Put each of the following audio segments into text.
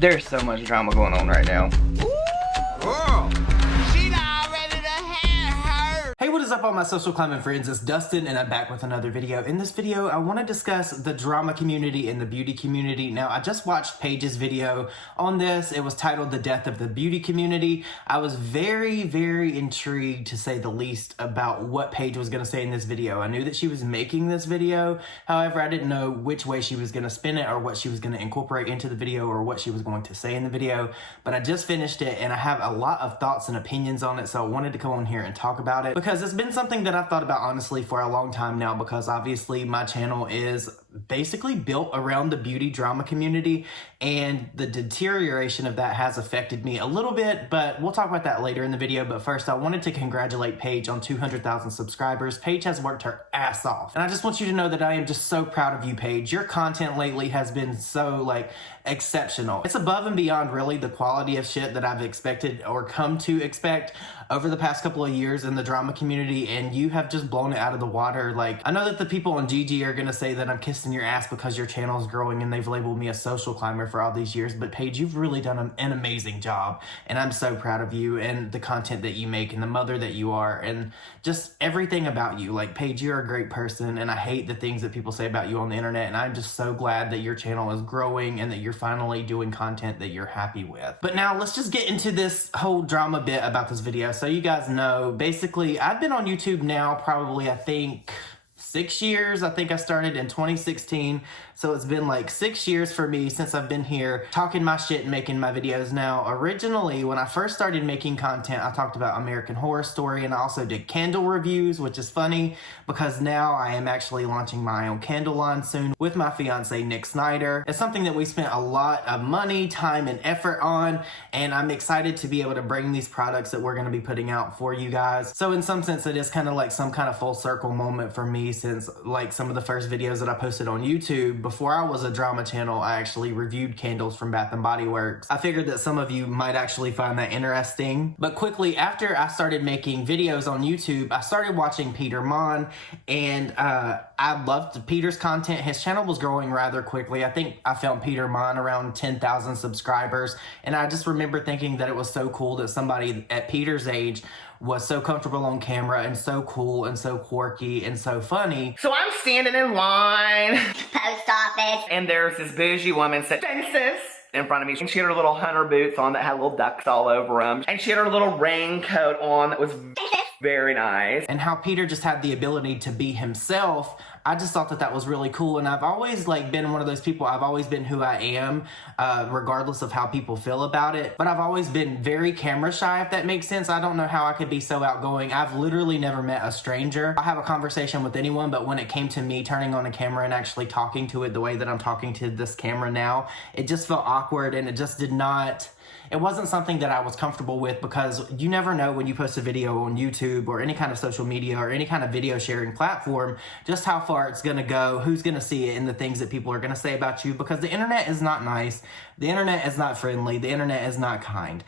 There's so much drama going on right now. Girl, she not ready to have her. Hey, what is up all my social climbing friends? It's Dustin and I'm back with another video. In this video, I want to discuss the drama community and the beauty community. Now, I just watched Paige's video on this. It was titled The Death of the Beauty Community. I was very, very intrigued, to say the least, about what Paige was going to say in this video. I knew that she was making this video. However, I didn't know which way she was going to spin it or what she was going to incorporate into the video or what she was going to say in the video. But I just finished it and I have a lot of thoughts and opinions on it. So I wanted to come on here and talk about it because it's been something that I've thought about honestly for a long time now, because obviously my channel is basically built around the beauty drama community, and the deterioration of that has affected me a little bit, but we'll talk about that later in the video. But first, I wanted to congratulate Paige on 200,000 subscribers. Paige has worked her ass off, and I just want you to know that I am just so proud of you, Paige. Your content lately has been so exceptional. It's above and beyond really the quality of shit that I've expected or come to expect over the past couple of years in the drama community, and you have just blown it out of the water. I know that the people on GG are gonna say that I'm kissing your ass because your channel is growing and they've labeled me a social climber for all these years, but Paige, you've really done an amazing job, and I'm so proud of you and the content that you make and the mother that you are and just everything about you. Paige, you're a great person, and I hate the things that people say about you on the internet, and I'm just so glad that your channel is growing and that you're finally doing content that you're happy with. But now let's just get into this whole drama bit about this video. So you guys know, basically, I've been on YouTube now probably, I think, 6 years. I think I started in 2016. So it's been 6 years for me since I've been here talking my shit and making my videos. Now, originally, when I first started making content, I talked about American Horror Story, and I also did candle reviews, which is funny because now I am actually launching my own candle line soon with my fiance, Nick Snyder. It's something that we spent a lot of money, time, and effort on, and I'm excited to be able to bring these products that we're going to be putting out for you guys. So in some sense, it is kind of like some kind of full circle moment for me, since some of the first videos that I posted on YouTube, before I was a drama channel, I actually reviewed candles from Bath & Body Works. I figured that some of you might actually find that interesting. But quickly after I started making videos on YouTube, I started watching Peter Mon, and I loved Peter's content. His channel was growing rather quickly. I think I found Peter Mon around 10,000 subscribers, and I just remember thinking that it was so cool that somebody at Peter's age was so comfortable on camera and so cool and so quirky and so funny. So I'm standing in line, Post office. and there's this bougie woman sitting fences in front of me. And she had her little hunter boots on that had little ducks all over them. And she had her little raincoat on that was very nice. And how Peter just had the ability to be himself. I just thought that that was really cool, and I've always been one of those people. I've always been who I am, regardless of how people feel about it. But I've always been very camera shy, if that makes sense. I don't know how I could be so outgoing. I've literally never met a stranger. I have a conversation with anyone, but when it came to me turning on a camera and actually talking to it the way that I'm talking to this camera now, it just felt awkward, and it just did not... It wasn't something that I was comfortable with, because you never know when you post a video on YouTube or any kind of social media or any kind of video sharing platform, just how far it's going to go, who's going to see it, and the things that people are going to say about you, because the internet is not nice. The internet is not friendly. The internet is not kind.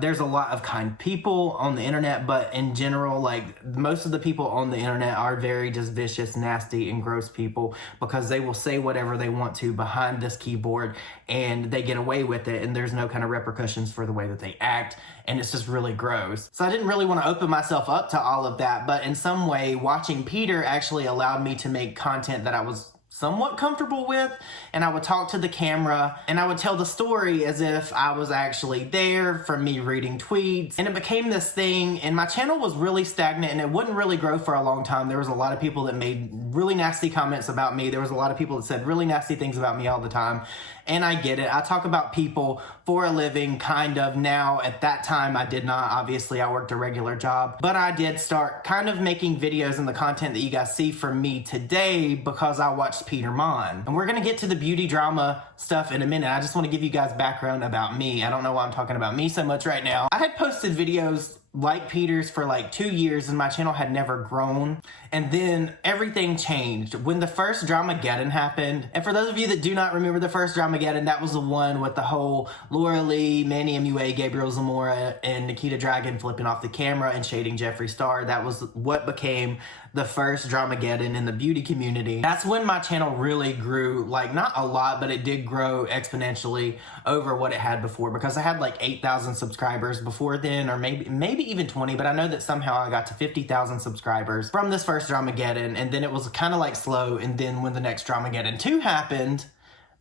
There's a lot of kind people on the internet, but in general, most of the people on the internet are very just vicious, nasty, and gross people, because they will say whatever they want to behind this keyboard and they get away with it, and there's no kind of repercussions for the way that they act, and it's just really gross. So I didn't really want to open myself up to all of that, but in some way, watching Peter actually allowed me to make content that I was somewhat comfortable with, and I would talk to the camera and I would tell the story as if I was actually there, from me reading tweets, and it became this thing, and my channel was really stagnant and it wouldn't really grow for a long time. There was a lot of people that made really nasty comments about me. There was a lot of people that said really nasty things about me all the time, and I get it. I talk about people for a living, kind of. Now, at that time, I did not. Obviously, I worked a regular job, but I did start kind of making videos and the content that you guys see from me today because I watched Peter Mon. And we're gonna get to the beauty drama stuff in a minute. I just want to give you guys background about me. I don't know why I'm talking about me so much right now. I had posted videos like Peter's for 2 years, and my channel had never grown. And then everything changed when the first Dramageddon happened. And for those of you that do not remember the first Dramageddon, that was the one with the whole Laura Lee, Manny MUA, Gabriel Zamora, and Nikita Dragon flipping off the camera and shading Jeffree Star. That was what became the first Dramageddon in the beauty community. That's when my channel really grew, like not a lot, but it did grow exponentially over what it had before, because I had like 8,000 subscribers before then, or maybe even 20, but I know that somehow I got to 50,000 subscribers from this first Dramageddon, and then it was kind of like slow, and then when the next Dramageddon 2 happened,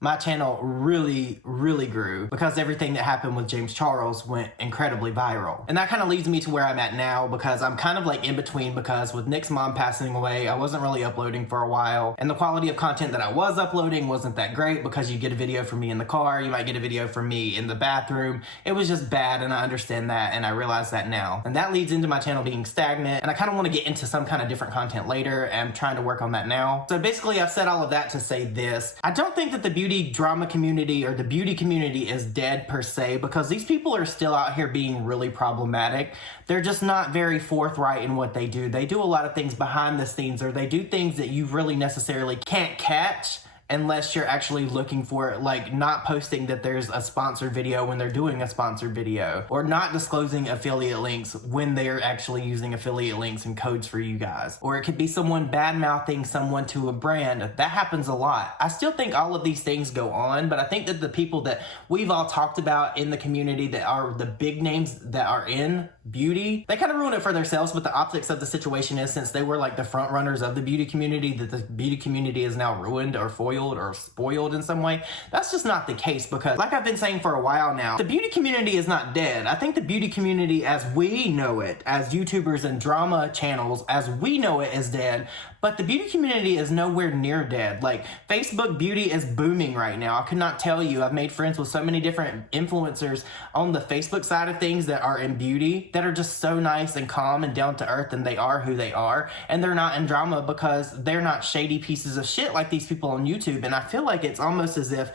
my channel really grew because everything that happened with James Charles went incredibly viral. And that kind of leads me to where I'm at now, because I'm kind of like in between, because with Nick's mom passing away, I wasn't really uploading for a while. And the quality of content that I was uploading wasn't that great, because you get a video from me in the car, you might get a video from me in the bathroom. It was just bad, and I understand that, and I realize that now. And that leads into my channel being stagnant, and I kind of want to get into some kind of different content later, and I'm trying to work on that now. So basically, I've said all of that to say this. I don't think that the beauty drama community or the beauty community is dead per se, because these people are still out here being really problematic. They're just not very forthright in what they do. They do a lot of things behind the scenes, or they do things that you really necessarily can't catch unless you're actually looking for it, like not posting that there's a sponsored video when they're doing a sponsored video, or not disclosing affiliate links when they're actually using affiliate links and codes for you guys. Or it could be someone bad-mouthing someone to a brand. That happens a lot. I still think all of these things go on, but I think that the people that we've all talked about in the community that are the big names that are in beauty, they kind of ruin it for themselves. But the optics of the situation is, since they were like the front runners of the beauty community, that the beauty community is now ruined or foiled or spoiled in some way. That's just not the case, because like I've been saying for a while now, the beauty community is not dead. I think the beauty community as we know it, as YouTubers and drama channels as we know it, is dead. But the beauty community is nowhere near dead. Like, Facebook beauty is booming right now. I could not tell you. I've made friends with so many different influencers on the Facebook side of things that are in beauty, that are just so nice and calm and down to earth, and they are who they are. And they're not in drama, because they're not shady pieces of shit like these people on YouTube. And I feel like it's almost as if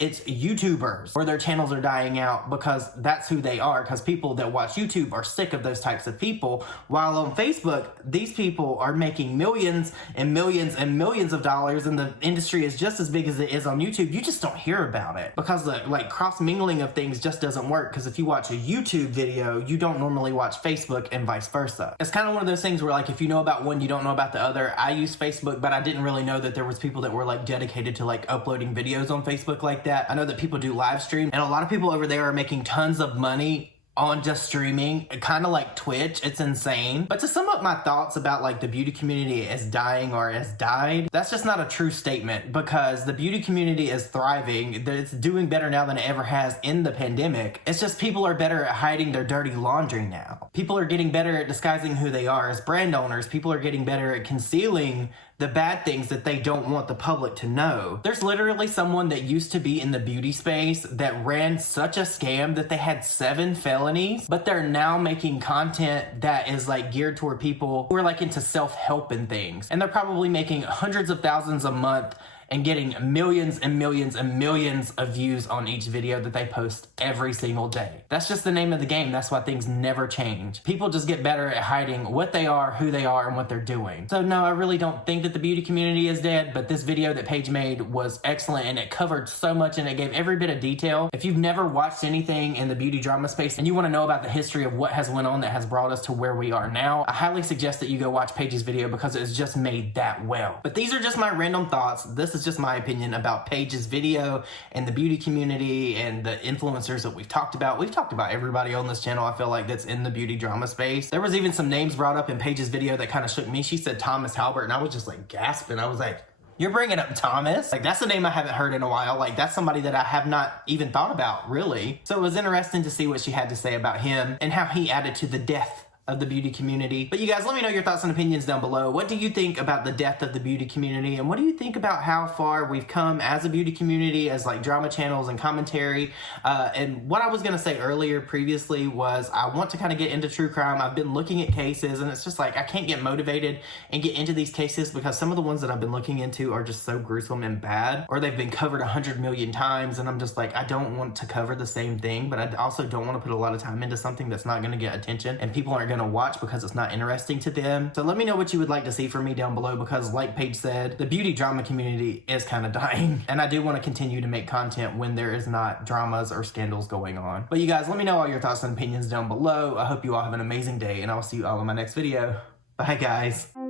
it's YouTubers or their channels are dying out, because that's who they are, because people that watch YouTube are sick of those types of people. While on Facebook, these people are making millions and millions and millions of dollars, and the industry is just as big as it is on YouTube. You just don't hear about it, because the like cross-mingling of things just doesn't work, because if you watch a YouTube video, you don't normally watch Facebook, and vice versa. It's kind of one of those things where, like, if you know about one, you don't know about the other. I use Facebook, but I didn't really know that there was people that were like dedicated to like uploading videos on Facebook like that. I know that people do live stream, and a lot of people over there are making tons of money on just streaming, kind of like Twitch. It's insane. But to sum up my thoughts about like the beauty community as dying or as died, that's just not a true statement, because the beauty community is thriving. It's doing better now than it ever has in the pandemic. It's just people are better at hiding their dirty laundry now. People are getting better at disguising who they are as brand owners. People are getting better at concealing the bad things that they don't want the public to know. There's literally someone that used to be in the beauty space that ran such a scam that they had 7 felonies, but they're now making content that is like geared toward people who are like into self-help and things. And they're probably making hundreds of thousands a month and getting millions and millions and millions of views on each video that they post every single day. That's just the name of the game. That's why things never change. People just get better at hiding what they are, who they are, and what they're doing. So no, I really don't think that the beauty community is dead, but this video that Paige made was excellent, and it covered so much, and it gave every bit of detail. If you've never watched anything in the beauty drama space and you want to know about the history of what has went on that has brought us to where we are now, I highly suggest that you go watch Paige's video, because it's just made that well. But these are just my random thoughts. This is just my opinion about Paige's video and the beauty community and the influencers that we've talked about. We've talked about everybody on this channel, I feel like, that's in the beauty drama space. There was even some names brought up in Paige's video that kind of shook me. She said Thomas Halbert, and I was just like gasping. I was like, you're bringing up Thomas? Like, that's a name I haven't heard in a while. Like, that's somebody that I have not even thought about, really. So it was interesting to see what she had to say about him and how he added to the death of the beauty community. But you guys, let me know your thoughts and opinions down below. What do you think about the death of the beauty community? And what do you think about how far we've come as a beauty community, as like drama channels and commentary? And what I was gonna say earlier previously was I want to kind of get into true crime. I've been looking at cases, and it's just like I can't get motivated and get into these cases, because some of the ones that I've been looking into are just so gruesome and bad, or they've been covered 100 million times, and I'm just like, I don't want to cover the same thing, but I also don't want to put a lot of time into something that's not gonna get attention, and people aren't gonna gonna watch because it's not interesting to them. So let me know what you would like to see from me down below, because like Paige said, the beauty drama community is kind of dying. And I do want to continue to make content when there is not dramas or scandals going on. But you guys, let me know all your thoughts and opinions down below. I hope you all have an amazing day, and I'll see you all in my next video. Bye guys.